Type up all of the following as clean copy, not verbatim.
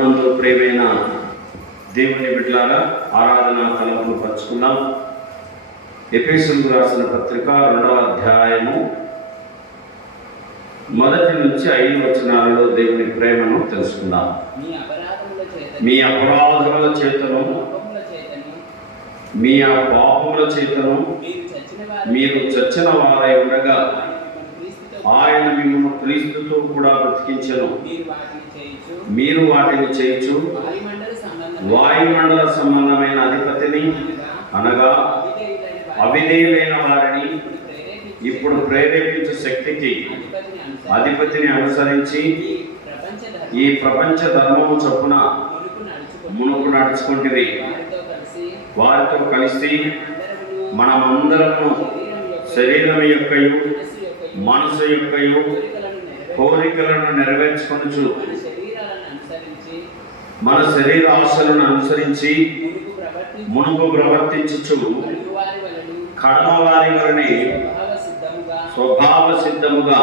ప్రియమైన దేవుని బిడ్డలారా, ఆరాధన తలంపులు పంచుకున్నాం. ఎఫెసీయులకు రాసిన పత్రిక 2వ అధ్యాయము 1 నుంచి 5 వచనాలలో దేవుని ప్రేమను తెలుసుకుందాం. మీ అపరాధముల చేతను మీ పాపముల చేతను మీరు చచ్చిన వారై ఉండగా ఆయన మిమ్మల్ని క్రీస్తుతో కూడా బ్రతికించెను. మీరు వాటిని చేయొచ్చు వాయుమండల సంబంధమైన అధిపతిని అనగా అవిధేయులైన వారిని ఇప్పుడు ప్రేరేపించే శక్తికి అధిపతిని అనుసరించి ఈ ప్రపంచ ధర్మము చొప్పున మునుపు నడుచుకుంటుంది. వారితో కలిసి మనమందరము శరీరం యొక్కయు మనసు యొక్కయు కోరికలను నెరవేర్చుకొనుచు మన శరీర ఆశలను అనుసరించి మునుపు ప్రవర్తించుచు కడమవారి వలనే స్వభావ సిద్ధముగా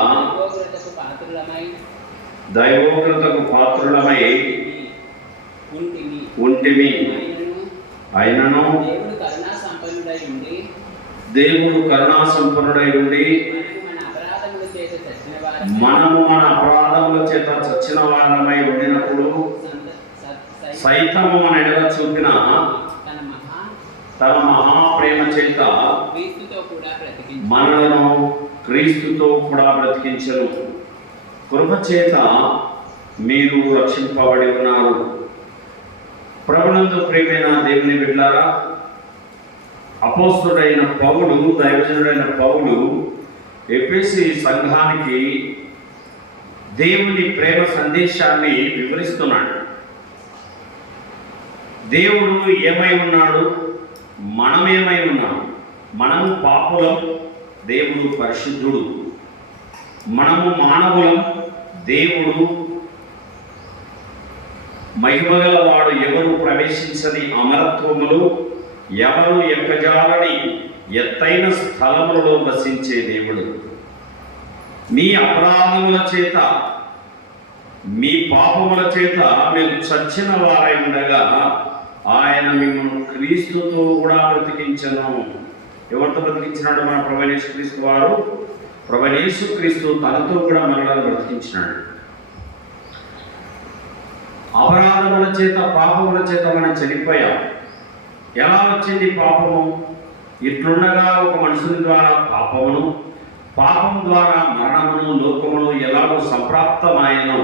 దైవోగ్రతకు పాత్రులమై ఉంటిమి. అయినను దేవుడు కరుణా సంపన్నుడై ఉండి మనము మన అపరాధముల చేత చచ్చిన వారమై ఉండినప్పుడు సైతము మన ఎడల చూపిన తన మహాప్రేమ చేత మనలను క్రీస్తుతో కూడా బ్రతికించెను. కృప చేత మీరు రక్షింపబడి ఉన్నారు. ప్రభునందు ప్రియమైన దేవుని బిడ్డలారా, అపోస్తలుడైన పౌలు, దైవజనుడైన పౌలు ఎఫెసీ సంఘానికి దేవుని ప్రేమ సందేశాన్ని వివరిస్తున్నాడు. దేవుడు ఏమై ఉన్నాడు, మనమేమై ఉన్నాము. మనము పాపులం, దేవుడు పరిశుద్ధుడు. మనము మానవులం, దేవుడు మహిమగలవాడు. ఎవరు ప్రవేశించని అమరత్వములు, ఎవరు ఎక్కజాలని ఎత్తైన స్థలములలో వసించే దేవుడు. మీ అపరాధముల చేత మీ పాపముల చేత మీరు చచ్చిన వారై ఉండగా ఆయన మిమ్మల్ని క్రీస్తుతో కూడా బ్రతికించను. ఎవరితో బ్రతికించినాడు? మన ప్రభువైన యేసుక్రీస్తు వారు. ప్రభువైన యేసుక్రీస్తు తనతో కూడా మనల్ని బ్రతికించినాడు. అపరాధముల చేత పాపముల చేత మనం చనిపోయాం. ఎలా వచ్చింది పాపము? ఇట్లుండగా ఒక మనుషుని ద్వారా పాపమును, పాపం ద్వారా మరణమును లోకమును ఎలాగో సంప్రాప్తమాయనో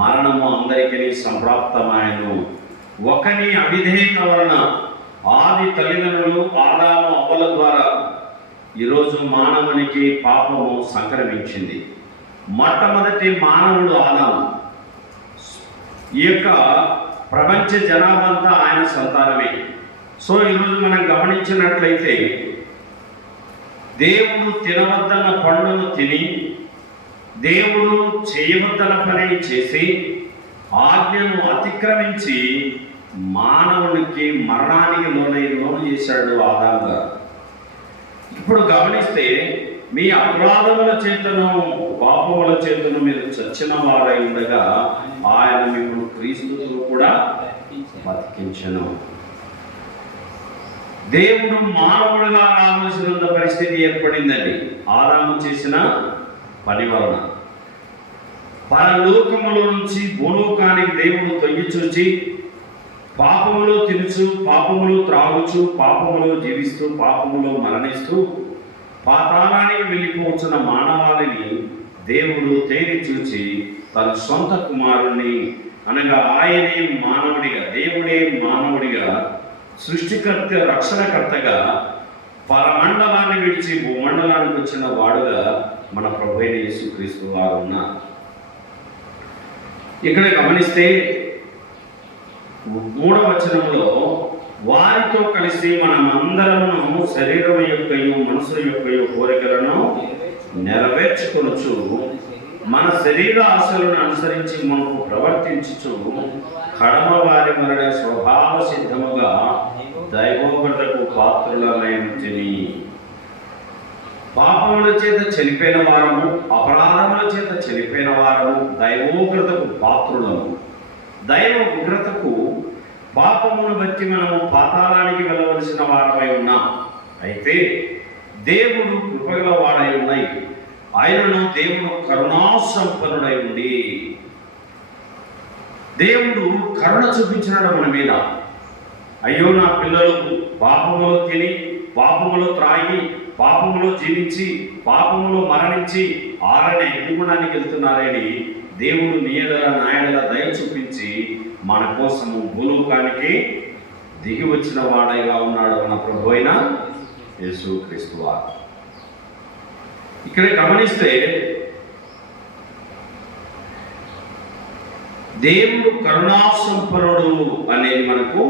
మరణము అందరికీ సంప్రాప్తమాయను. ఒకని అవిధేయత వలన ఆది తల్లిదండ్రులు ఆదాము అవ్వల ద్వారా ఈరోజు మానవునికి పాపము సంక్రమించింది. మొట్టమొదటి మానవుడు ఆదాము. ఈ యొక్క ప్రపంచ జనాభా అంతా ఆయన సంతానమే. సో ఈరోజు మనం గమనించినట్లయితే దేవుడు తినవద్దన్న పండును తిని, దేవుడు చేయవద్దన్న పనిని చేసి, ఆజ్ఞను అతిక్రమించి మానవునికి మరణానికి లోను చేశాడు ఆదాము గారు. ఇప్పుడు గమనిస్తే మీ అపరాధముల చేతను పాపముల చేతను మీరు చచ్చిన వారై ఉండగా ఆయన మిమ్మల్ని క్రీస్తుతో కూడా బతికించెను. దేవుడు మానవుడుగా రావాల్సినంత పరిస్థితి ఏర్పడిందండి ఆదాము చేసిన పని వలన. పరలోకములో నుంచి భూలోకానికి దేవుడు తొంగి చూచి పాపములో తినుచు, పాపములో త్రాగుచు, పాపములో జీవిస్తూ, పాపములో మరణిస్తూ పాతాళానికి వెళ్ళిపోతున్న మానవాళిని దేవుడు తేరి చూచి తన సొంత కుమారుణ్ణి, అనగా ఆయనే మానవుడిగా, దేవుడే మానవుడిగా, సృష్టికర్త రక్షణకర్తగా పరమండలాన్ని విడిచి భూమండలానికి వచ్చిన వాడుగా మన ప్రభువైన యేసుక్రీస్తు వారు ఉన్నారు. ఇక్కడ గమనిస్తే 3వ వచనంలో వారితో కలిసి మనమందరము శరీరం యొక్కయు మనసు యొక్కయు కోరికలను నెరవేర్చుకొనుచు మన శరీర ఆశలను అనుసరించి మనకు ప్రవర్తించుచు కడమ వారి వలన స్వభావ సిద్ధముగా దైవోగ్రతకు పాత్రులమైనని. పాపముల చేత చనిపోయిన వారము, అపరాధముల చేత చనిపోయిన వారము దైవోగ్రతకు పాత్రులము. దైవ ఉగ్రతకు పాపమును బట్టి మనము పాతాళానికి వెళ్ళవలసిన వారమై ఉన్నాం. అయితే దేవుడు కృపగల వాడై ఉన్నాయి. ఆయనను దేవుడు కరుణాసంపన్నుడై ఉండి దేవుడు కరుణ చూపించినాడు మన మీద. అయ్యో, నా పిల్లలు పాపములో తిని, పాపములో త్రాగి, పాపములో జీవించి, పాపములో మరణించి ఆరని అగ్నిగుణానికి వెళ్తున్నారని దేవుడు నీయడల నాయడల దయ చూపించి మన కోసము భూలోకానికి దిగి వచ్చిన వాడైగా ఉన్నాడు మన ప్రభు అయిన యేసుక్రీస్తు వారు. ఇక్కడ గమనిస్తే దేవుడు కరుణాసంపన్నుడు అనేది మనకు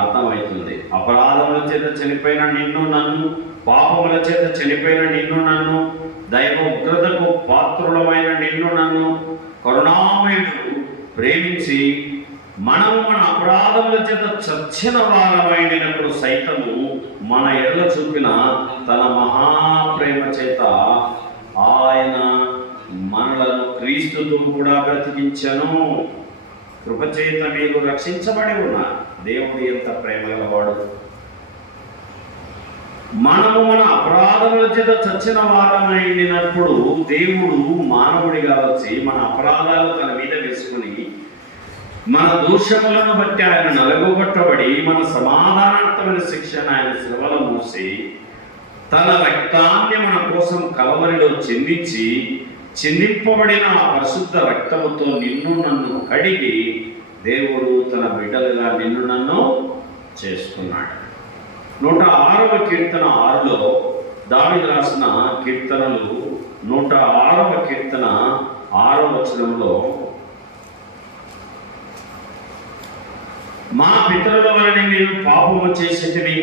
అర్థమవుతుంది. అపరాధముల చేత చనిపోయిన నిన్ను నన్ను, పాపముల చేత చనిపోయిన నిన్ను నన్ను, దైవ ఉగ్రతకు పాత్రులమైన నిన్ను నన్ను కరుణామయుడు ప్రేమించి మనము మన అపరాధముల చేత చచ్చిన వారమైనప్పుడు సైతము మన ఎడల చూపిన తన మహాప్రేమ చేత ఆయన మనలను క్రీస్తుతో కూడా బ్రతికించను. కృపచేత మీరు రక్షించబడి ఉన్నారు. దేవుడు ఎంత ప్రేమ గలవాడు. మనము మన అపరాధముల చేత చచ్చిన వారమైనప్పుడు దేవుడు మానవుడిగా వచ్చి మన అపరాధాలు తన మీద వేసుకుని మన దోషములను బట్టి ఆయన నలగొట్టబడి మన సమాధానార్థమైన శిక్షను ఆయన శిలువలో మూసి తన రక్తాన్ని మన కోసం కలవరిలో చిందింపబడిన ఆ పరిశుద్ధ రక్తముతో నిన్ను నన్ను కడిగి దేవుడు తన బిడ్డలుగా నిన్ను నన్ను చేసుకున్నాడు. 106వ కీర్తన 6లో దావీదు రాసిన కీర్తనలు 106వ కీర్తన 6వ వచనంలో, మా పితరుల వలన మీరు పాపము చేసేటివి,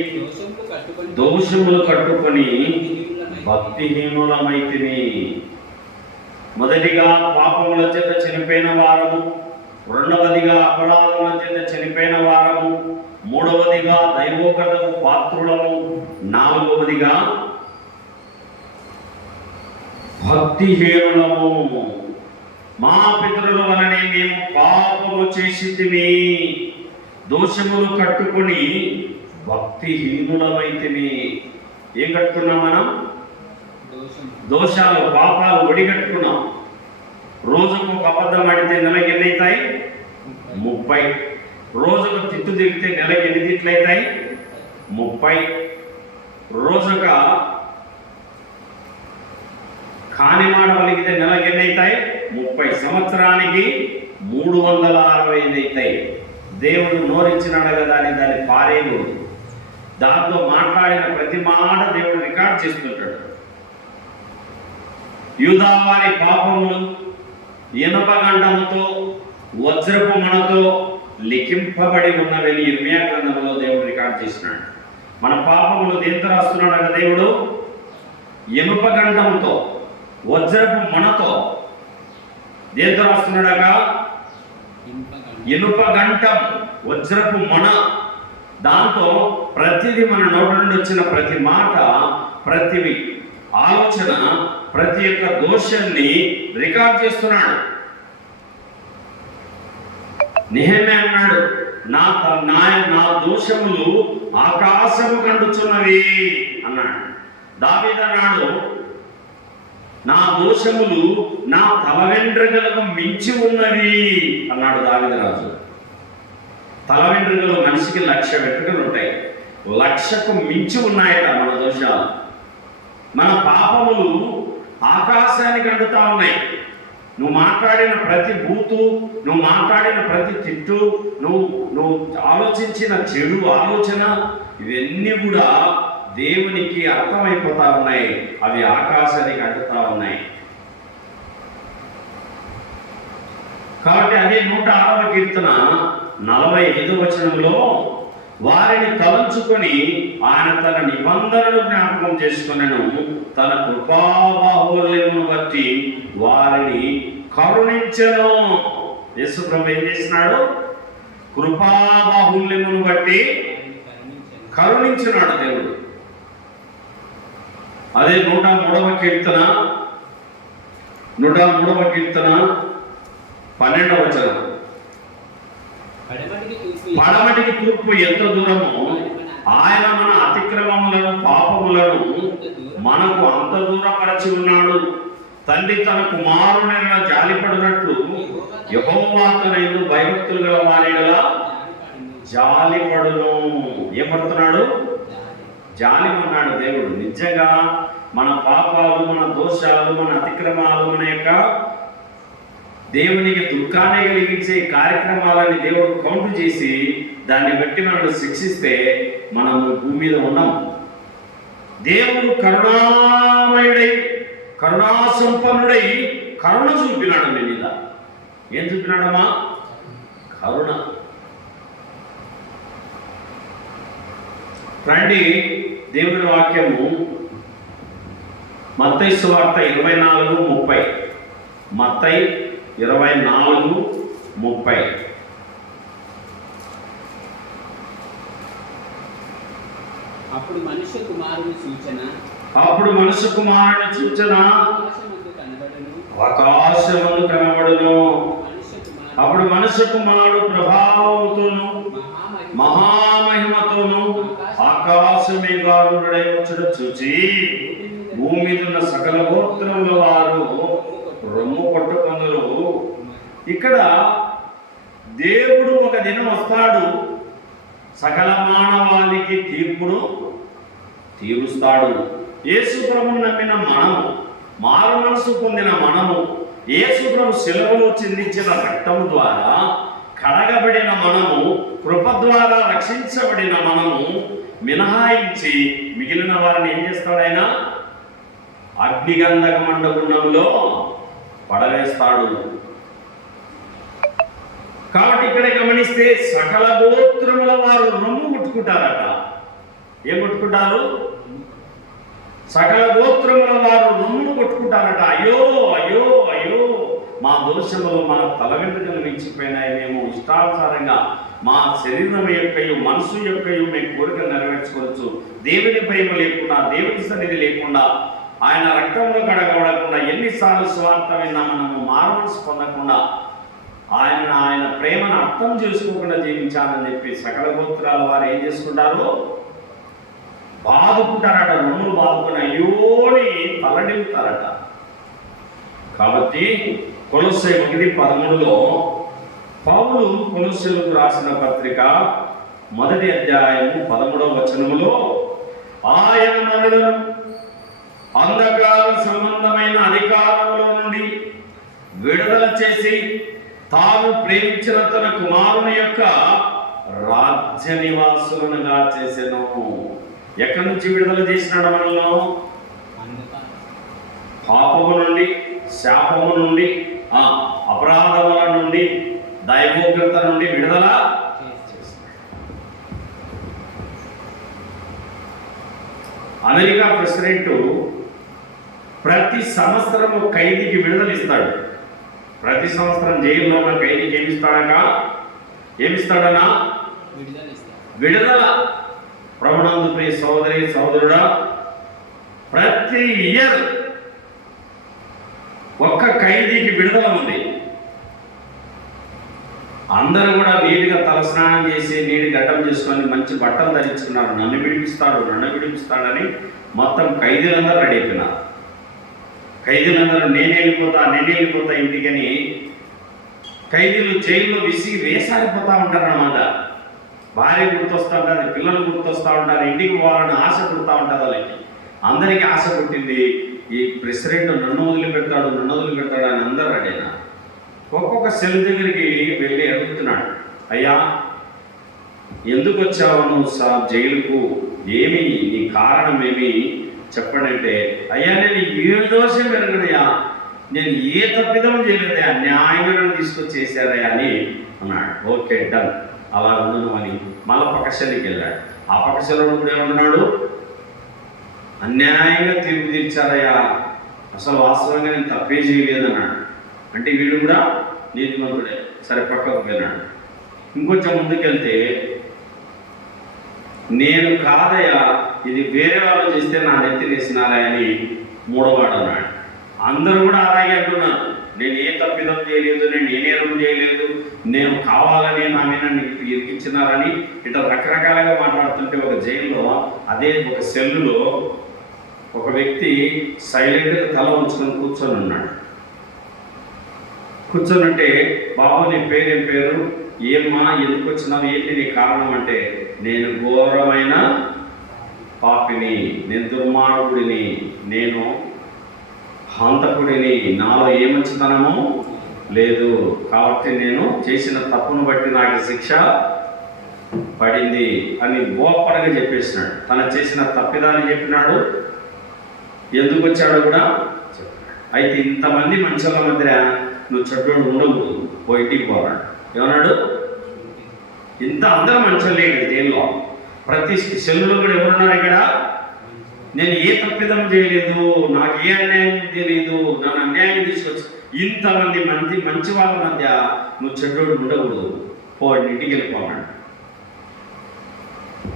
దోషములు కట్టుకొని భక్తిహీనులమైతిని. మొదటిగా పాపముల చేత చనిపోయిన వారము, రెండవదిగా అపరాధముల చేత చనిపోయిన వారము, మూడవదిగా దైవోగ్రతకు పాత్రులము, నాలుగవదిగా భక్తిహీనులము. మా పితరుల వలనే మేము పాపము చేసితిమి, దోషములు కట్టుకొని భక్తిహీనులమైతిమి. ఏం కట్టుకున్నాం మనం? దోషాలు, పాపాలు ఒడిగట్టుకున్నాం. రోజుకు ఒక అబద్ధం ఆడితే నెలకి ఎన్ని అవుతాయి? 30. రోజుకు తిట్టు దిగితే నెలకి ఎన్ని తిట్లు అవుతాయి? 30. రోజుక కాని మాట పలికితే నెలకి ఎన్ని అవుతాయి? 30. సంవత్సరానికి 365 అవుతాయి. దేవుడు నోరిచ్చినాడు కదా అని దాన్ని పారేయకూడదు. దాంతో మాట్లాడిన ప్రతి మాట దేవుడు రికార్డ్ చేస్తుంటాడు. యూదా వారి పాపములు ఇనుప గండముతో వజ్రపు మనతో లిఖింపబడి ఉన్నవని ఇర్మియా గ్రంథంలో దేవుడు రికార్డ్ చేసినాడు. మన పాపములు దేంతో రాస్తున్నాడు కదా దేవుడు? ఇనుప గండముతో, వజ్రపు మనతో. దేంతో రాస్తున్నాడగా? ఇనుప గంటం, వజ్రపు మన. దాంతో ప్రతిదీ మన నోటి నుండి వచ్చిన ప్రతి మాట, ప్రతి ఆలోచన, ప్రతి ఒక్క దోషాన్ని రికార్డ్ చేస్తున్నాడు. నెహెమ్యా అన్నాడు, నా దోషములు ఆకాశము కండుచున్నవి అన్నాడు. దావీదు అన్నాడు, నా దోషములు నా తల వెంట్రుకలకు మించి ఉన్నవి అన్నాడు దావీదు రాజు. తల వెంట్రుకలు మనిషికి 1,00,000 వెంట్రుకలు ఉంటాయి. 1,00,000కు మించి ఉన్నాయట మన దోషాలు. మన పాపములు ఆకాశానికి అంటుతా ఉన్నాయి. నువ్వు మాట్లాడిన ప్రతి బూతు, నువ్వు మాట్లాడిన ప్రతి తిట్టు, నువ్వు ఆలోచించిన చెడు ఆలోచన, ఇవన్నీ కూడా దేవునికి అర్థమైపోతా ఉన్నాయి. అవి ఆకాశానికి అంటుతా ఉన్నాయి. కాబట్టి అదే 106వ కీర్తన 45వ వచనంలో, వారిని తలంచుకొని ఆయన తన నిబంధనలు జ్ఞాపకం చేసుకునను, తన కృపాబాహుల్యమును బట్టి వారిని కరుణించెను. యేసు ప్రభు ఏం చేసినాడు? కృపాబాహుల్యమును బట్టి కరుణించినాడు దేవుడు. అదే 103వ కీర్తన 12వ వచనం, పడమటికి తూర్పు ఎంత దూరమో ఆయన మన అతిక్రమములను పాపములను మనకు అంత దూరపరచి ఉన్నాడు. తండ్రి తన కుమారుని జాలిపడినట్లు యెహోవా తన యందు భయభక్తులు గల వారి యెడల జాలిపడును. ఏం పడుతున్నాడు? జాలి అన్నాడు దేవుడు. నిజంగా మన పాపాలు, మన దోషాలు, మన అతిక్రమాలు, మన యొక్క దేవునికి దుఃఖాన్ని కలిగించే కార్యక్రమాలని దేవుడు కౌంట్ చేసి దాన్ని బట్టి మనల్ని శిక్షిస్తే మనము భూమి మీద ఉన్నాం. దేవుడు కరుణామయుడై, కరుణాసంపన్నుడై కరుణ చూపినాడు మీ మీద. ఏం చూపినాడమ్మా? కరుణ. రండి, దేవుని వాక్యము మత్తయి సువార్త 24:30. మత్తయి 24:30. అప్పుడు మనుష్య కుమారుని సూచన ఆకాశమందు కనబడును. అప్పుడు మనుష్య కుమారుడు ప్రభావముతోను మహామహిమతోను ఆకాశ మేఘారూఢుడై వచ్చుట చూచి భూమి మీద ఉన్న సకల గోత్రముల వారు రొమ్ము పట్టుకొందురు. ఇక్కడ దేవుడు ఒక దినం వస్తాడు, సకల మానవానికి తీర్పును తీరుస్తాడు. యేసు ప్రభువును నమ్మిన మనము, మారు మనసు పొందిన మనము, యేసు ప్రభు శిలువలో చిందించిన రక్తము ద్వారా కడగబడిన మనము, కృప ద్వారా రక్షించబడిన మనము మినహాయించి మిగిలిన వారిని ఏం చేస్తాడు? ఆయన అగ్నిగంధక మండగుండంలో పడవేస్తాడు. కాబట్టి ఇక్కడ గమనిస్తే సకల గోత్రముల వారు రొమ్ము కొట్టుకుంటారట. ఏం కొట్టుకుంటారు? సకల గోత్రముల వారు రొమ్ము కొట్టుకుంటారట. అయ్యో అయ్యో అయ్యో, మా దోషములు మన తల వెంట్రుకలు మించిపోయినాయి. మేము ఇష్టానుసారంగా మా శరీరం యొక్కయు మనసు యొక్కయు మేము కోరిక నెరవేర్చుకోవచ్చు. దేవుని భయం లేకుండా, దేవుని సన్నిధి లేకుండా, ఆయన రక్తంలో కడగబడకుండా, ఎన్నిసార్లు స్వార్థ విన్నా మనము మారు మనసు పొందకుండా, ఆయన ప్రేమను అర్థం చేసుకోకుండా జీవించాలని చెప్పి సకల గోత్రాల వారు ఏం చేసుకుంటారు? బాదుకుంటారట. రొమ్ములు బాదుకుని అయ్యోని తలడిల్లుతారట. కాబట్టి కొలొస్సై 1:13 పౌలు కొలొస్సీయులకు రాసిన పత్రిక 1వ అధ్యాయము 13వ వచనములో ఆయన మనలను అంధకార సంబంధమైన అధికారముల నుండి విడుదల చేసి తాను ప్రేమించిన తన కుమారుని యొక్క రాజ్య నివాసులనుగా చేసెను. ఎక్కడి నుంచి విడుదల చేసినాడు మనల్ని? పాపము నుండి, శాపము నుండి, అపరాధముల నుండి, దైవోగ్రత నుండి విడుదల చేసినాడు. అమెరికా ప్రెసిడెంట్ ప్రతి సంవత్సరం ఖైదీకి విడుదల ఇస్తాడు. ప్రతి సంవత్సరం జైల్లో ఉన్న ఖైదీకి ఏమిస్తాడనా? విడుదల. ప్రభునందు ప్రియ సోదరి సోదరుడా, ప్రతి ఇయర్ ఒక్క ఖైదీకి విడుదల ఉంది. అందరూ కూడా నీటిగా తలస్నానం చేసి నీటి గడ్డం చేసుకొని మంచి బట్టలు ధరించుకున్నారు. నన్ను విడిపిస్తాడని మొత్తం ఖైదీలందరూ రెడీ అయిపోయినారు. ఖైదీలందరూ నేను వెళ్ళిపోతా ఇంటికని ఖైదీలు జైల్లో వేసాడిపోతూ ఉంటారు అన్నమాట. భార్య గుర్తొస్తూ ఉంటుంది, పిల్లలు గుర్తొస్తూ ఉంటారు, ఇంటికి పోవాలని ఆశ పుడతా ఉంటుంది వాళ్ళకి. అందరికీ ఆశ పుట్టింది, ఈ ప్రెసిడెంట్ నన్ను వదిలిపెడతాడు అని అందరూ అడిగినా ఒక్కొక్క సెల్ దగ్గరికి వెళ్ళి అడుగుతున్నాడు, అయ్యా ఎందుకు వచ్చావు నువ్వు జైలుకు, ఏమి నీ కారణం ఏమి చెప్పండి అంటే, అయ్యా నేను ఏ దోషం పెరగనయ్యా, నేను ఏ తప్పిదం చేయలేదయా, న్యాయంగా నన్ను తీసుకొచ్చేసారయ్యా అని అన్నాడు. ఓకే డన్, అలా ఉండను అని మళ్ళీ పక్క సెల్కి వెళ్ళాడు. ఆ పక్క సెల్లో కూడా ఏమన్నాడు, అన్యాయంగా తీర్పు తీర్చారయ్యా, అసలు వాస్తవంగా నేను తప్పే చేయలేదన్నాడు. అంటే వీడు కూడా నీతిమంతుడే. సరే పక్కకు వెళ్ళాడు. ఇంకొంచెం ముందుకెళ్తే, నేను కాదయ్యా, ఇది వేరే వాళ్ళు చేస్తే నా నెత్తి వేసినారా అని మూడవాడు అన్నాడు. అందరూ కూడా అలాగే అంటున్నారు, నేను ఏ తప్పిదం చేయలేదు, నేను ఏ నేరం చేయలేదు, నేను కావాలని నా మీద ఇరికించినారని ఇట్లా రకరకాలుగా మాట్లాడుతుంటే ఒక జైల్లో అదే ఒక సెల్లులో ఒక వ్యక్తి సైలెంట్గా తల ఉంచుకొని కూర్చొని ఉన్నాడు. కూర్చొని బాబు నీ పేరేం పేరు, ఏమ్మా, ఎందుకు వచ్చినావు, ఏంటి నీ కారణం అంటే, నేను ఘోరమైన పాపిని, నేను దుర్మార్గుడిని, నేను హంతకుడిని, నాలో ఏ మంచితనము లేదు, కాబట్టి నేను చేసిన తప్పును బట్టి నాకు శిక్ష పడింది అని ఓపెన్గా చెప్పేసినాడు. తను చేసిన తప్పిదాన్ని చెప్పినాడు, ఎందుకు వచ్చాడో కూడా చెప్పాడు. అయితే ఇంతమంది మనుషుల మధ్య నువ్వు చెడ్డోడు ఉండకూడదు, పోయిటికి పోరాడు. ఏమన్నాడు? ఇంత అందరూ మనుషులు లేదు జైల్లో, ప్రతి సెల్లులో కూడా ఎవరున్నారు ఇక్కడ? నేను ఏ తప్పిదం చేయలేదు, నాకు ఏ అన్యాయం తెలియదు, నన్ను అన్యాయం తీసుకొచ్చు. ఇంతమంది మంచి వాళ్ళ మధ్య నువ్వు చెడ్డోడు ఉండకూడదు, పోయి ఇంటికి వెళ్ళిపోన్నాడు.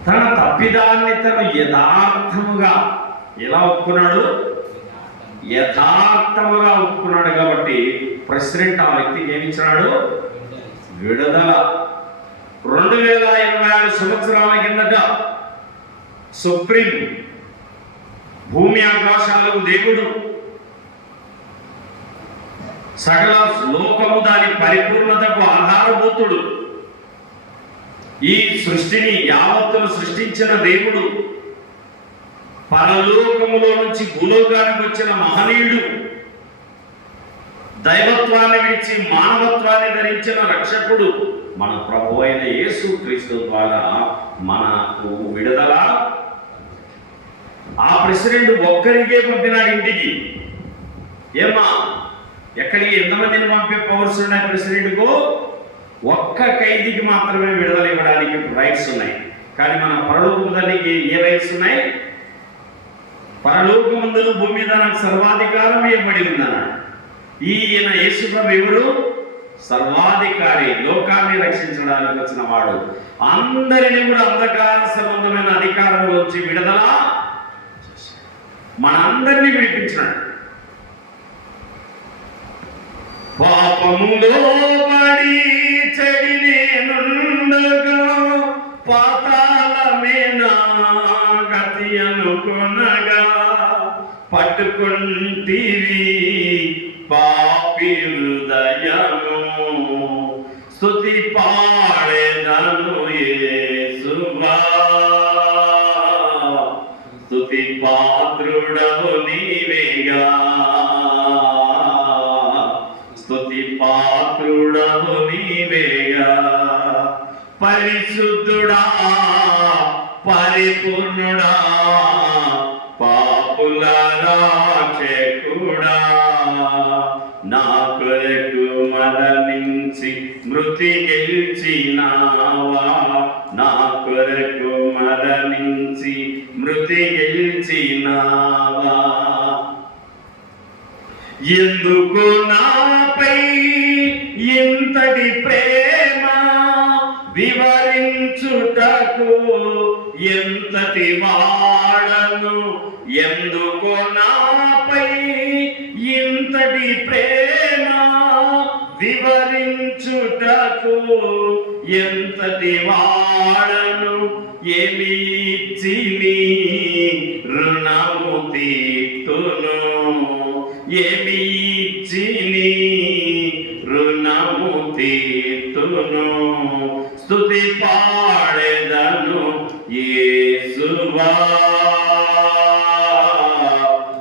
తన తప్పిదాన్ని తను యథార్థముగా ఎలా ఒప్పుకున్నాడు? యథార్థముగా ఒప్పుకున్నాడు. కాబట్టి ప్రెసిడెంట్ ఆ వ్యక్తికి ఏమిచ్చినాడు? విడుదల. 2026 సంవత్సరాల కిందట సుప్రీం భూమి ఆకాశాలకు దేవుడు, సకల లోకము దాని పరిపూర్ణతకు ఆధారభూతుడు, ఈ సృష్టిని యావత్తును సృష్టించిన దేవుడు, పరలోకములో నుంచి భూలోకానికి వచ్చిన మహనీయుడు, దైవత్వాన్ని విడిచి మానవత్వాన్ని ధరించిన రక్షకుడు, మన ప్రభు అయిన యేసు క్రీస్తు ద్వారా మనకు విడుదల. ఆ ప్రెసిడెంట్ ఒక్కరికే పంపినాడు ఇంటికి. ఏమ్మా, ఎక్కడికి ఎంతమందిని పంపే పవర్స్ ఉన్నాయి ప్రెసిడెంట్కు? ఒక్క ఖైదీకి మాత్రమే విడుదల ఇవ్వడానికి రైట్స్ ఉన్నాయి. కానీ మన పరలోకముదానికి ఏ రైట్స్ ఉన్నాయి? పరలోకమందును భూమి మీద నాకు సర్వాధికారం ఇవ్వబడి ఉందన్నాడు. ఈయన యేసు ప్రభు ఎవరు? సర్వాధికారి, లోకాన్ని రక్షించడానికి వచ్చిన వాడు. అందరినీ కూడా అంధకార సంబంధమైన అధికారంలోంచి విడుదల, మనందరినీ విడిపించినాడు. పాపములో పడి చెడినేనుండగా పాతాళమే నా గతి అనుకొనగా పట్టుకుంటివి పాపి హృదయము, స్తుతి పాడెదను యేసువా, స్తుతి పాత్రుడవు నీవేగా, స్తుతి పాత్రుడవు నీవేగా, పరిశుద్ధుడా పరిపూర్ణుడా పాపుల రక్షకుడా, నా కొరకు మరణించి మృతి గెలిచినావా, నా కొరకు మరణించి మృతి గెలిచినావా, ఎందుకు నాపై ఇంతటి ప్రేమ వివరించుటకు ఎంతటి వాడను, ఎందుకు నాపై ఇంతటి ప్రేమ వివరించుటకు ఎంతటి వాడను, ఏమి ఇచ్చి నీ రుణము తీర్తును, ఏమి ఇచ్చి నీ రుణము తీర్తును, స్తుతి పాడెదను యేసువా,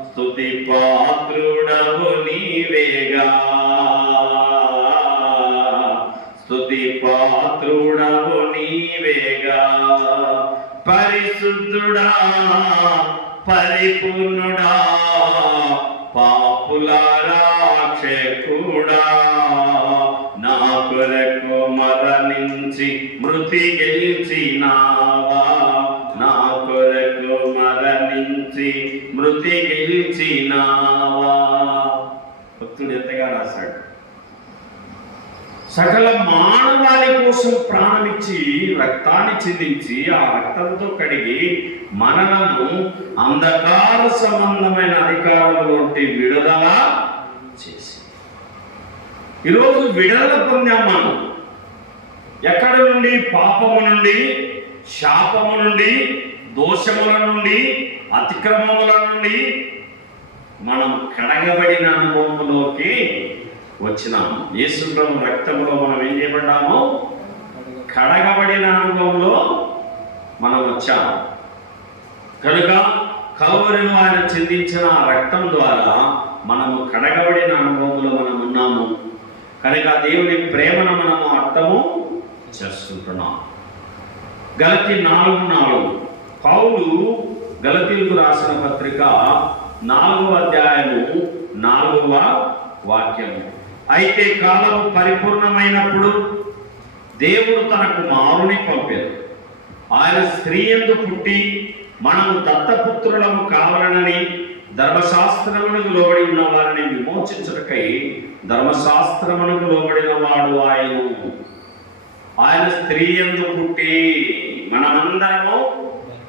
స్తుతి పాత్రుడవు నీవేగా, స్తుతి పాత్రుడవు నీవేగా, పరిశుద్ధుడా పరిపూర్ణుడా పాపుల రక్షకుడా, నా కొరకు మరణించి మృతి గెలిచినావా, నా కొరకు మరణించి మృతి గెలిచినావా. భక్తుడు ఎంతగా రాశాడు. సకల మానవాళి కోసం ప్రాణమిచ్చి రక్తాన్ని చిందించి ఆ రక్తంతో కడిగి మనలను అంధకార సంబంధమైన అధికారుల నుండి విడుదల చేసి ఈరోజు విడుదల పొందాం. మనం ఎక్కడి నుండి? పాపము నుండి, శాపము నుండి, దోషముల నుండి, అతిక్రమముల నుండి మనం కడగబడిన అనుభవంలోకి వచ్చినాము. యేసు ప్రభు రక్తంలో మనం ఏం చేయబడ్డాము? కడగబడిన అనుభవంలో మనం వచ్చాము. కనుక కల్వరిలో ఆయన చిందించిన ఆ రక్తం ద్వారా మనము కడగబడిన అనుభవంలో మనం ఉన్నాము. కనుక దేవుని ప్రేమను మనము అర్థము చేసుకుంటున్నాం. గలతీ 4:4 పౌలు గలతీలకు రాసిన పత్రిక 4వ అధ్యాయము 4వ వాక్యము. అయితే కాలము పరిపూర్ణమైనప్పుడు దేవుడు తన కుమారుని పంపారు. ఆయన స్త్రీ యందు పుట్టి మనము దత్తపుత్రులము కావాలనని ధర్మశాస్త్రమునకు లోబడి ఉన్న వారిని విమోచించుటకై ధర్మశాస్త్రమునకు లోబడిన వాడు ఆయను. ఆయన స్త్రీ యందు పుట్టి, మనమందరము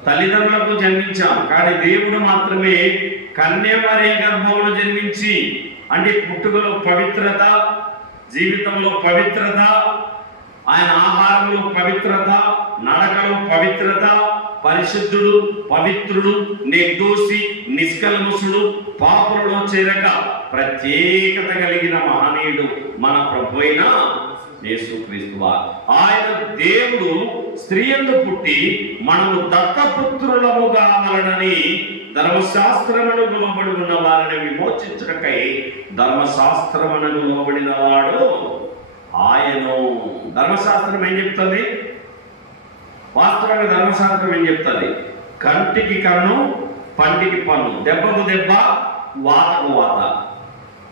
తల్లిదండ్రులకు జన్మించాం, కానీ దేవుడు మాత్రమే కన్యమరీ గర్భంలో జన్మించి, అంటే పుట్టుకలో పవిత్రత, జీవితంలో పవిత్రత, ఆయన ఆహారంలో పవిత్రత, నడకలో పవిత్రత, పరిశుద్ధుడు, పవిత్రుడు, నిర్దోషి, నిష్కల్మషుడు, పాపులలో చేరక ప్రత్యేకత కలిగిన మహనీయుడు మన ప్రభు అయిన యేసుక్రీస్తు వారు. ఆయన దేవుడు స్త్రీ యందు పుట్టి మనము దత్తపుత్రులము కావాలనని ధర్మశాస్త్రమునకు లోబడి ఉన్న వారిని విమోచించుటకై ధర్మశాస్త్రమునకు లోబడిన వాడు ఆయను. ధర్మశాస్త్రం ఏం చెప్తుంది? వాస్తవంగా ధర్మశాస్త్రం ఏం చెప్తుంది? కంటికి కన్ను, పంటికి పన్ను, దెబ్బకు దెబ్బ, వాతకు వాత.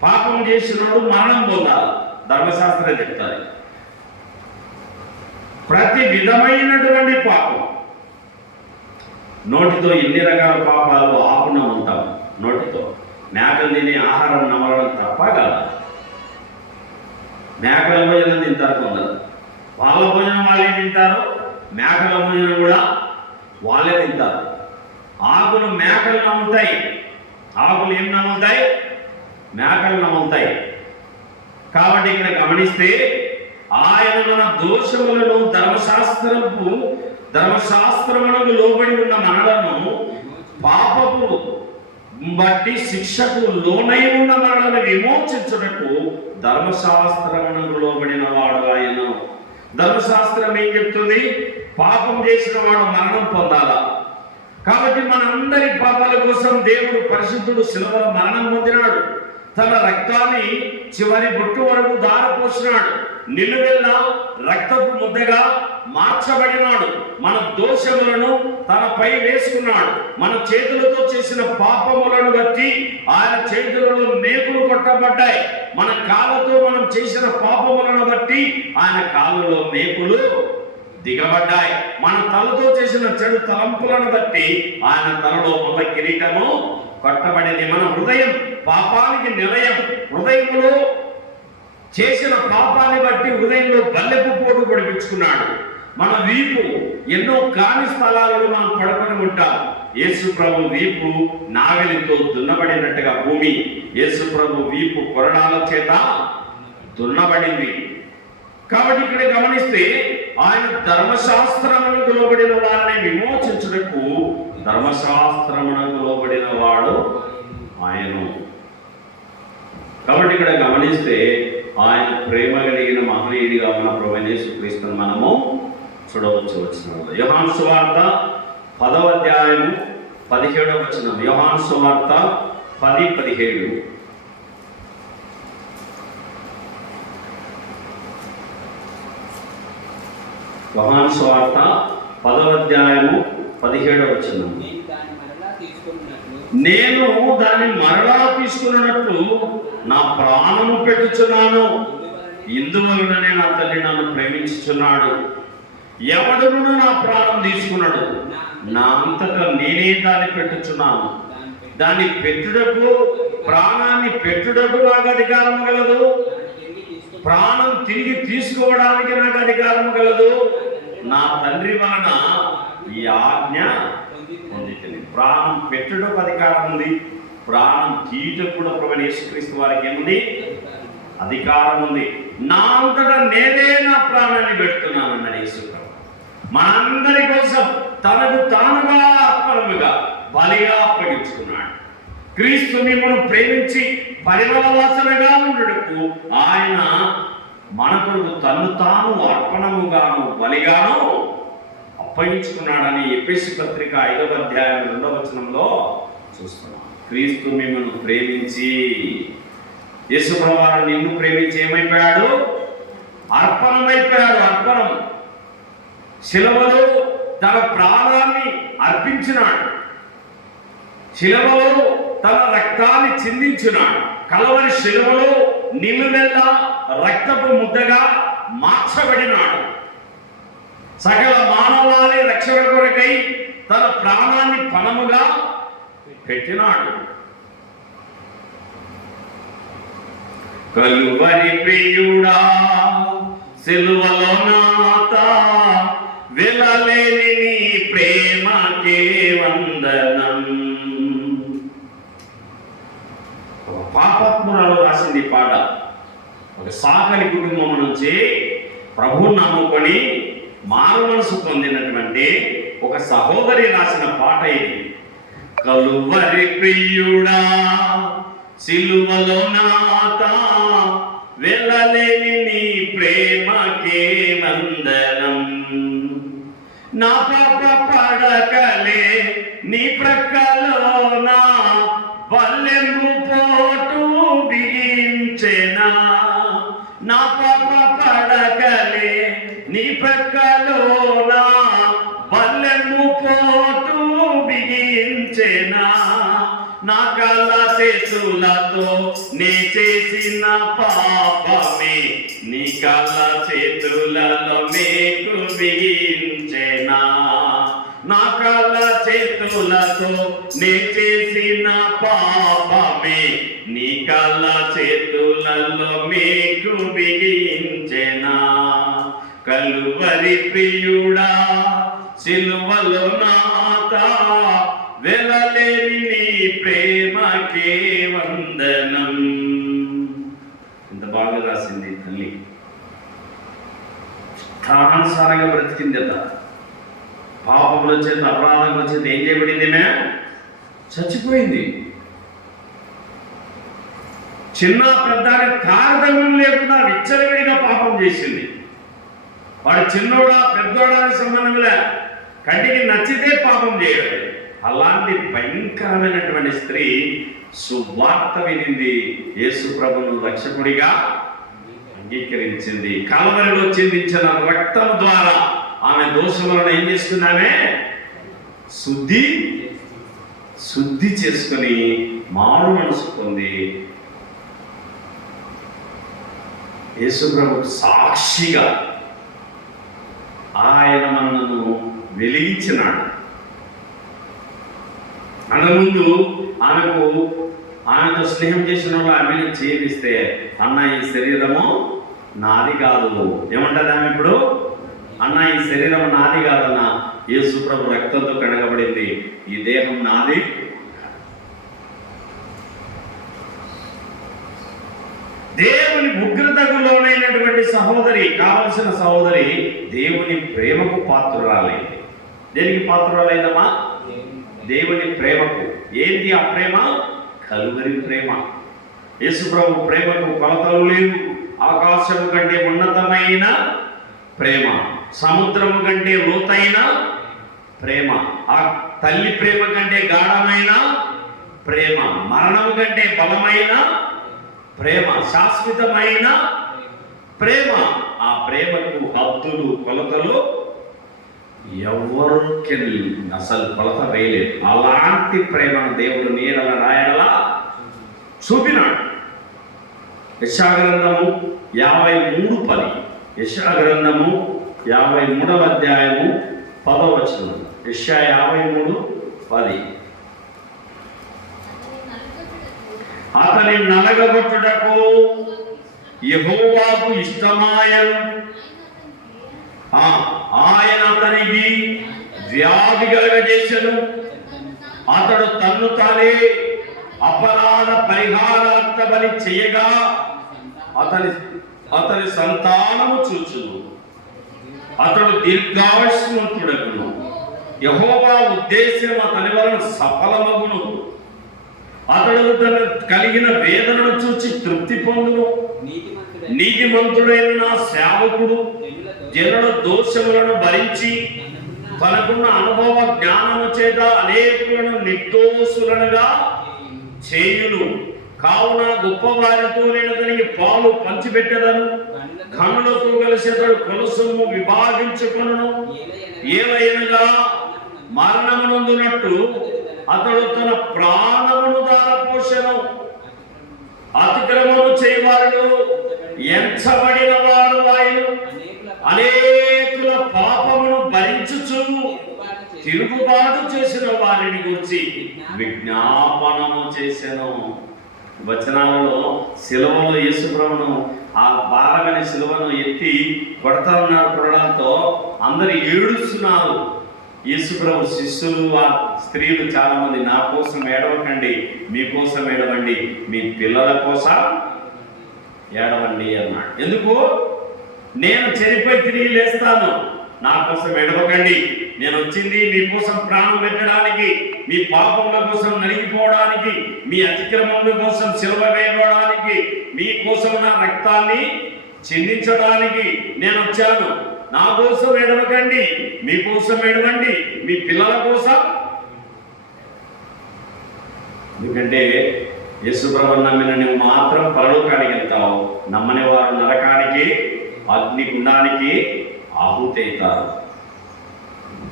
పాపం చేసినప్పుడు మరణం పొందాలి, ధర్మశాస్త్రం చెప్తుంది. ప్రతి విధమైనటువంటి పాపం, నోటితో ఎన్ని రకాల పాపాలు ఆపున ఉంటాం. నోటితో మేకలు తిని ఆహారం నమలడం తప్ప కదా. మేకల భోజనం తింటారు కొందరు, వాళ్ళ భోజనం వాళ్ళే తింటారు, మేకల భోజనం కూడా వాళ్ళే తింటారు. ఆకులు మేకలు నమ్ముతాయి, ఆకులు ఏం నమ్ముతాయి? మేకలు నమ్ముతాయి. కాబట్టి ఇక్కడ గమనిస్తే ఆయన మన దోషములను ధర్మశాస్త్రమునకు లోబడి ఉన్న మనలను పాపపు బట్టి శిక్షకు లోనై ఉన్న మనలను విమోచించుటకు ధర్మశాస్త్రమునకు లోబడిన వాడు ఆయన. ధర్మశాస్త్రం ఏం చెప్తుంది? పాపం చేసిన వాడు మరణం పొందాలా. కాబట్టి మనందరి పాపాల కోసం దేవుడు పరిశుద్ధుడు శిలువలో మరణం పొందినాడు. తన రక్తాన్ని చివరి బొట్టు వరకు ధారపోసినాడు. నిలువెల్ల రక్తపు ముద్దగా మార్చబడినాడు. మన దోషములను తనపై వేసుకున్నాడు. మన చేతులతో చేసిన పాపములను బట్టి ఆయన చేతులలో మేకులు కొట్టబడ్డాయి. మన కాళ్ళతో మనం చేసిన పాపములను బట్టి ఆయన కాళ్ళలో మేకులు దిగబడ్డాయి. మన తలతో చేసిన చెడు తలంపులను బట్టి ఆయన తలలో మొద కిరీటము కొట్టబడింది. మన హృదయం పాపానికి నిలయం. హృదయంలో చేసిన పాపాన్ని బట్టి హృదయంలో బల్లెపు పోటు పొడిపించుకున్నాడు. మన వీపు ఎన్నో కాని స్థలాలలో మనం పడుకొని ఉంటాం. యేసు ప్రభు వీపు నాగలితో దున్నబడినట్టుగా భూమి యేసు ప్రభు వీపు కొరడాల చేత దున్నబడింది. కాబట్టి ఇక్కడ గమనిస్తే ఆయన ధర్మశాస్త్రమునకు లోబడిన వారిని విమోచించుటకు ధర్మశాస్త్రమునకు లోబడిన వాడు ఆయన. కాబట్టి ఇక్కడ గమనిస్తే ఆయన ప్రేమ కలిగిన మహనీయుడిగా మన ప్రభువైన యేసుక్రీస్తును మనము చూడవచ్చు. వచ్చిన యోహాను సువార్త 10వ అధ్యాయము 17వ వచనం. యోహాను సువార్త 10:17. యోహాను సువార్త 10వ అధ్యాయము 17వ వచనం. నేను దాన్ని మరలా తీసుకున్నట్లు నా ప్రాణము పెట్టుచున్నాను, ఇందువలననే నా తల్లి నన్ను ప్రేమించుచున్నాడు. ఎవడును నా ప్రాణం తీసుకున్నాడు, నా అంతటా నేనే దాన్ని పెట్టుచున్నాను. దాన్ని పెట్టుటకు, ప్రాణాన్ని పెట్టుటకు నాకు అధికారం కలదు, ప్రాణం తిరిగి తీసుకోవడానికి నాకు అధికారం కలదు. నా తండ్రి వలన ఈ ఆజ్ఞ పొందితిని. ప్రాణం పెట్టుటకు అధికారం ఉంది, ప్రాణం తీయటకు కూడా ప్రభువైన యేసుక్రీస్తు వారికి ఏముంది? అధికారం ఉంది. నా అంతటా నేనే నా ప్రాణాన్ని పెడుతున్నాను అన్నాడు యేసుప్రభు. మనందరి కోసం తనకు తానుగా అర్పణముగా బలిగా అప్పగించుకున్నాడు. క్రీస్తు మిమ్మల్ని ప్రేమించి పరిమళ వాసనగా ఉండటకు ఆయన మన కొరకు తన్ను తాను అర్పణముగాను బలిగాను అప్పగించుకున్నాడని ఎఫెసీ పత్రిక 5వ అధ్యాయం 2వ వచనంలో చూస్తున్నాం. క్రీస్తు మిమ్మల్ని ప్రేమించి, యేసుప్రభువు నిన్ను ప్రేమించి ఏమైపోయాడు? అర్పణమైపోయాడు. అర్పణం. శిలువలో తన ప్రాణాన్ని అర్పించినాడు. శిలువలో తన రక్తాన్ని చిందించినాడు. కలవరి శిలువలో నిలువెల్ల రక్తపు ముద్దగా మార్చబడినాడు. సకల మానవాళి రక్షణ కొరకై తన ప్రాణాన్ని పణముగా పెట్టినాడు. కలువరి ప్రియుడా సిలువలో నాత వెలలేని నీ ప్రేమకే వందనం. ఒక పాపాత్మురాలు రాసింది పాట. ఒక సాకలి కుటుంబం నుంచి ప్రభువుని నమ్ముకొని మారు మనసు పొందినటువంటి ఒక సహోదరి రాసిన పాట ఇది. కలువరి ప్రియుడా సిలువలో నాత వెళ్ళలేని నీ ప్రేమకే వందనం. నా పాప పడకలే నీ ప్రక్కలో నా బల్లెము పోటు బిగించెనా. నా పాప పడకలే నీ ప్రక్కలో నా బల్లెము పోటు బిగించెనా. నా కళ్ళ చేతులతో నే చేసిన పాపమే నీ కళ్ళ చేతులలో నీకు బిగించెనా. నా కళ్ళ చేతులతో నే చేసిన పాపమే నీ కళ్ళ చేతులలో మీకు బిగించెనా. కలువరి ప్రియుడా సిలువలో నాత వెలలేని నీ ప్రేమకే వందనం. ఇంత బాగా రాసింది తల్లి. స్థానానుసారంగా బ్రతికిందట. పాపముల చేత అపరాధం చేత ఏం చేయబడింది? చచ్చిపోయింది. చిన్న పెద్ద తారతమ్యం లేకుండా విచ్చలవిడిగా పాపం చేసింది. వాడు చిన్నోడా పెద్దోడా అని సంబంధం లే, కంటికి నచ్చితే పాపం చేయడం. అలాంటి భయంకరమైనటువంటి స్త్రీ సువార్త వినింది, యేసు ప్రభువును రక్షకుడిగా అంగీకరించింది. కలవరిలో చిందించిన రక్తం ద్వారా ఆమె దోషములను ఏం చేసుకున్నామే? శుద్ధి చేసుకుని మారు మనసు పొంది యేసు ప్రభువుకు సాక్షిగా ఆయన మనను వెలిగించినాడు. అంతకుముందు ఆమెతో స్నేహం చేసిన వాళ్ళు ఆమెను చేపిస్తే, అన్న ఈ శరీరము నాది కాదు. ఏమంటారు ఆమె ఇప్పుడు? అన్న ఈ శరీరం నాది కాదన్న, యేసు ప్రభు రక్తంతో కడగబడింది, ఈ దేహం నాది. దేవుని ఉగ్రతకు లోనైనటువంటి సహోదరి, కావలసిన సహోదరి దేవుని ప్రేమకు పాత్రురాలైంది. దేనికి పాత్రురాలైందమ్మా? దేవుని ప్రేమకు. ఏంటి ఆ ప్రేమ? కలువరి ప్రేమ. యేసు ప్రభు ప్రేమకు కొలతలు లేవు. ఆకాశము కంటే ఉన్నతమైన ప్రేమ, సముద్రము కంటే లోతైన ప్రేమ, ఆ తల్లి ప్రేమ కంటే గాఢమైన ప్రేమ, మరణము కంటే బలమైన ప్రేమ, శాశ్వతమైన ప్రేమ. ఆ ప్రేమకు హద్దులు కొలతలు ఎవరికి అసలు కొలత వేయలేదు. అలాంటి ప్రేమను దేవుడు నీడల రాయడలా చూపినాడు. యెషయా-గ్రంథము 53:10. యెషయా-గ్రంథము 53వ అధ్యాయము 10వ వచనం. యెషయా 53:10. అతని నలగగొట్టుటకు యెహోవాకు ఇష్టమాయను, ఆయన అతనికి వ్యాధి కలుగజేసెను. అతడు తన్ను తానే అపరాధ పరిహారార్థ బలి చేయగా అతని అతని సంతానము చూచును, అతడు దీర్ఘాయుష్మంతుడగును. యెహోవా ఉద్దేశం అతని వలన సఫలమగును. అతడు తన కలిగిన వేదనను చూచి తృప్తి పొందును. నీతిమంతుడైన నా సేవకుడు జనుల దోషములను భరించి తనకున్న అనుభవ జ్ఞానము చేత అనేకులను నిర్దోషులనుగా చేయును. కావున గొప్పవారితో నేను అతనికి పాలు పంచిపెట్టదను. కనులతో కలిసి అతడు కొలుసొమ్ము విభాగించుకొనును. ఏలయనగా మరణమునందునట్టు అతడు తన ప్రాణమును దారపోసెను. అతిక్రమము చేయవాడు ఎంచబడిన వాడు ఆయన అనేకుల పాపమును భరించుచు తిరుగుబాటు చేసిన వారిని గురించి విజ్ఞాపనము చేసెను. వచనాలలో శిలువలో యేసుప్రభును ఆ భారమైన శిలువను ఎత్తి కొడతా ఉన్నారు. కొడడంతో అందరు ఏడుస్తున్నారు. యేసుప్రభు శిష్యులు ఆ స్త్రీలు చాలా మంది, నా కోసం ఏడవకండి, మీకోసం ఏడవండి, మీ పిల్లల కోసం ఏడవండి అన్నాడు. ఎందుకు? నేను చనిపోయి తిరిగి లేస్తాను, నా కోసం ఏడవకండి. నేను వచ్చింది మీకోసం ప్రాణం పెట్టడానికి, మీ పాపముల కోసం నలిగిపోవడానికి, మీ అతిక్రమముల కోసం సిలువ వేయడానికి, మీకోసం నా రక్తాన్ని చిందించడానికి నేను వచ్చాను. నా కోసం ఏడవకండి, మీకోసం ఏడవండి, మీ పిల్లల కోసం. ఎందుకంటే యేసుప్రభువును నమ్మిన నువ్వు మాత్రం పరలోకానికి వెళ్తావు, నమ్మని వారు నరకానికి, అగ్నిగుండానికి ఆహుతవుతారు.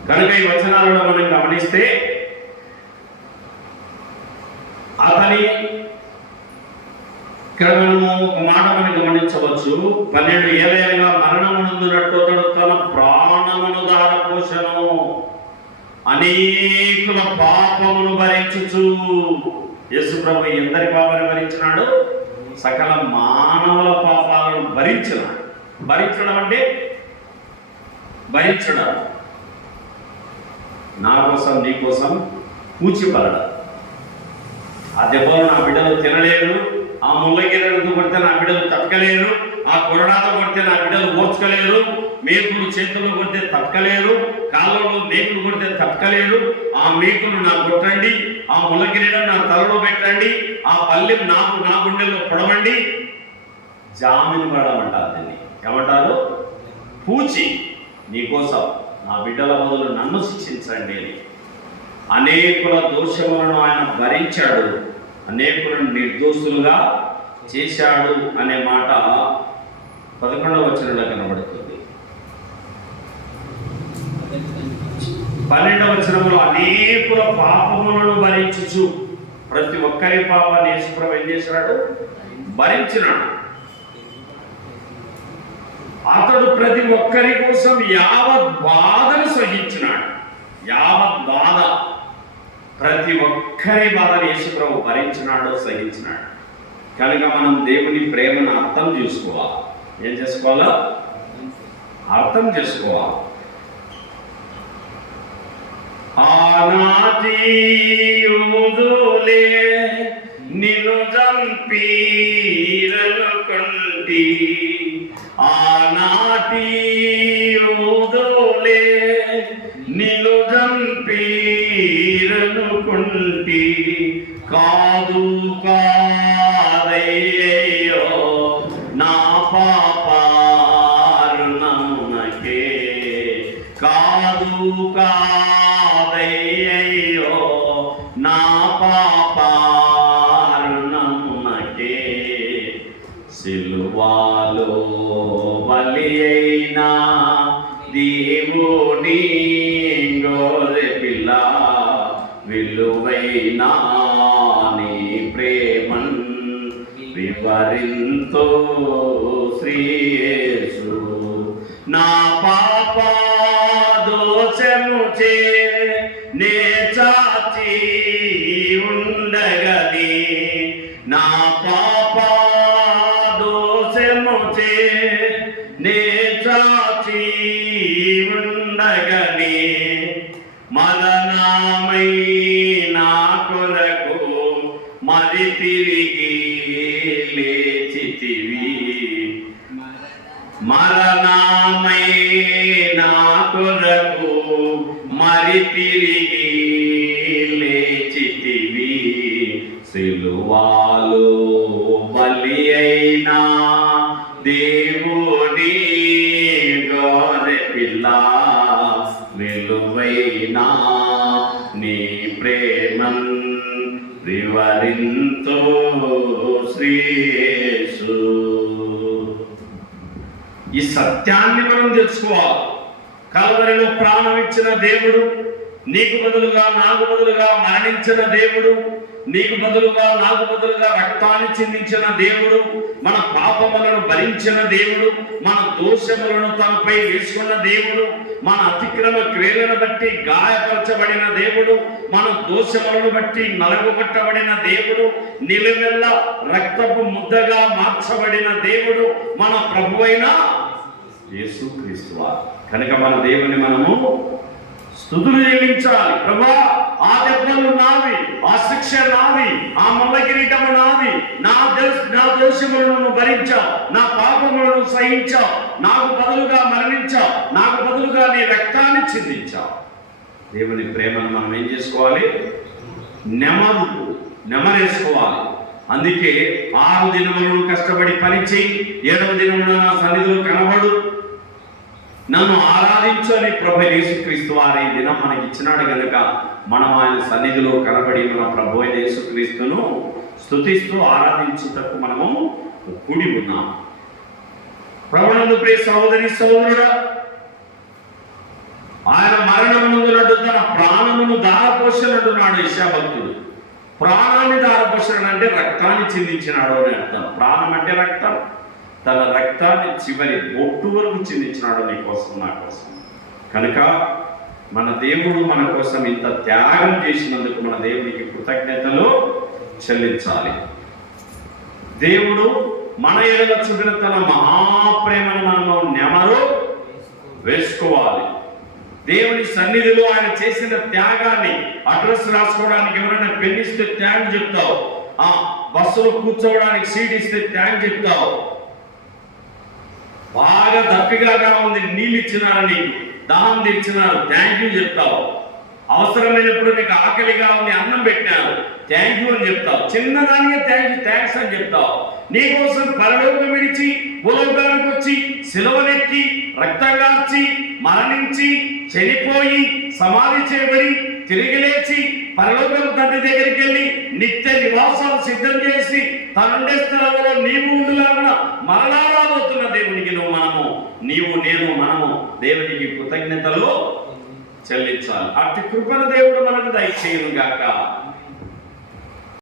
కనుక ఈ వచనాలను మనం గమనిస్తే అతని ఇక్కడ మనము ఒక మాట మనం గమనించవచ్చు. 12 ఏళ్ళగా మరణమునందునట్టు అతడు తన ప్రాణమును దారపోసెను. అనేకుల పాపమును భరించుచు. యేసుప్రభు ఎందరి పాపాలను భరించినాడు? సకల మానవుల పాపాలను భరించినాడు. భరించడం అంటే భరించడం, నా కోసం నీ కోసం కూచిపడడం. ఆ దెబ్బలు నా బిడ్డలు తినలేరు, ఆ ముళ్ళగిరలతో కొడితే నా బిడ్డలు తక్కలేరు, ఆ కొరడాతో కొడితే నా బిడ్డలు ఓర్చుకోలేరు, మేకులు చేతులు కొడితే తక్కలేరు, కాళ్ళలో మేకులు కొడితే తక్కలేరు. ఆ మేకులు నాకు కొట్టండి, ఆ ముళ్ళగిరడం నా తలలో పెట్టండి, ఆ పల్లెం నా గుండెల్లో పొడవండి. జామీను పడమంటారు దీన్ని. ఏమంటారు? పూచి, నీకోసం నా బిడ్డల మొదలు నన్ను శిక్షించండి అని. అనేకుల దోషములను ఆయన భరించాడు, అనేకులను నిర్దోషులుగా చేశాడు అనే మాట 11వ వచనంలో కనబడుతుంది. 12వ వచనంలో అనేకుల పాపములను భరించుచు, ప్రతి ఒక్కరి పాపాన్ని యేసుప్రభు ఏం చేశాడు? భరించినాడు. అతడు ప్రతి ఒక్కరి కోసం యావత్ బాధను సహించినాడు. యావత్ బాధ, ప్రతి ఒక్కరి బాధను యేసుప్రభు భరించినాడు, సహించినాడు. కనుక మనం దేవుని ప్రేమను అర్థం చేసుకోవాలి. ఏం చేసుకోవాలా? అర్థం చేసుకోవాలి. ఆనాటి యూదులే నిన్ను చంపిరనుకొంటి, ఆనాటి యూదులే నిన్ను చంపిరనుకొంటి, కాదు కాదయ్యో నా పాపారుణమునకే, కాదు కాదయ్యో నా పాపారుణమునకే, సిలువలో బలి అయిన దేవుని గొర్రె పిల్ల, విలువైన నీ ప్రేమన్ వివరింతో శ్రీ యేసు, నా పాప దోషముచే నే చాచి ఉండగని, నా పాప దోషముచే నే చాచి ఉండగని, మరణమై నా కొరకు మరి తిరిగి లేచితివి, మరణమై నా కొరకు మరి తిరిగి లేచితివి, సిలువాలో బలి అయినా దేవుని గొర్రె పిల్ల, విలువైనా నీ ప్రేమన్ వివరింతో శ్రీయేసు. ఈ సత్యాన్ని మనం తెలుసుకోవాలి. కల్వరిలో ప్రాణం ఇచ్చిన దేవుడు, నీకు బదులుగా నాకు బదులుగా మరణించిన దేవుడు, నీకు బదులుగా నాకు బదులుగా రక్తాన్ని చిందించిన దేవుడు, మన పాపములను భరించిన దేవుడు, మన దోషములను తనపై వేసుకున్న దేవుడు, మన అతిక్రమ క్రియలను బట్టి గాయపరచబడిన దేవుడు, మన దోషములను బట్టి నలగొట్టబడిన దేవుడు, నిలువెల్ల రక్తపు ముద్దగా మార్చబడిన దేవుడు మన ప్రభువైన యేసుక్రీస్తు వారు. కనుక మన దేవుని మనము స్తుతులు చెల్లించాలి. ప్రభా, ఆ దెబ్బలు నావి, ఆ శిక్ష నావి, ఆ మల్ల కిరీటము నావి, నా దోషములను భరించావు, నా పాపములను సహించావు, నాకు బదులుగా మరణించావు, నాకు బదులుగా నీ రక్తాన్ని చిందించావు. దేవుని ప్రేమను మనం ఏం చేసుకోవాలి? నెమరేసుకోవాలి. అందుకే 6 దినములను కష్టపడి పనిచేయి, 7వ దినమున నా సన్నిధిలో కనబడు, నన్ను ఆరాధించు అని ప్రభు యేసుక్రీస్తు వారు ఈ దినం మనకి ఇచ్చినాడు కనుక మనం ఆయన సన్నిధిలో కనబడి మన ప్రభు అయిన యేసుక్రీస్తును స్తుతిస్తూ ఆరాధించుటకు మనము కూడి ఉన్నాం. ప్రభునందు ప్రియ సహోదరి సహోదరుడా, ఆయన మరణమునందునట్టు తన ప్రాణమును దారపోషనంటున్నాడు యెషయా భక్తుడు. ప్రాణాన్ని దారపోషణ అంటే రక్తాన్ని చిందించినాడు అని అర్థం. ప్రాణం అంటే రక్తం. తన రక్తాన్ని చివరి బొట్టు వరకు చిందించినాడు నీ కోసం, నా కోసం. కనుక మన దేవుడు మన కోసం ఇంత త్యాగం చేసినందుకు మన దేవునికి కృతజ్ఞతలు చెల్లించాలి. దేవుడు మన ఎడల చూపిన తన మహాప్రేమను మనము నెమరు వేసుకోవాలి. దేవుని సన్నిధిలో ఆయన చేసిన త్యాగాన్ని, అడ్రస్ రాసుకోవడానికి ఎవరైనా పెన్ ఇస్తే థ్యాంక్ చెప్తావు, బస్సులో కూర్చోవడానికి సీట్ ఇస్తే థ్యాంక్ చెప్తావు, బాగా దప్పిగా ఉంది నీళ్ళు ఇచ్చినారు, నీకు దాహం తీర్చినారు, థ్యాంక్ యూ చెప్తావు. అవసరమైనప్పుడు నీకు ఆకలిగా ఉంది అన్నం పెట్టినారు, థ్యాంక్ యూ అని చెప్తావు. చిన్నదానికే థ్యాంక్స్ అని చెప్తావు. నీకోసం పరలోకం విడిచి భూలోకానికి వచ్చి సిలువనెక్కి రక్తం కార్చి మరణించి చనిపోయి సమాధి చేయబడి తిరిగి లేచి పరలోకం తండ్రి దగ్గరికి వెళ్ళి నిత్య నివాసాలు సిద్ధం చేసి తనుండే స్థలంలో నీవు ఉండులాగా మరణా రాబోతున్న దేవునికి మనము దేవునికి కృతజ్ఞతలు చెల్లించాలి. అట్టి కృపను దేవుడు మనకు దయచేయును గాక.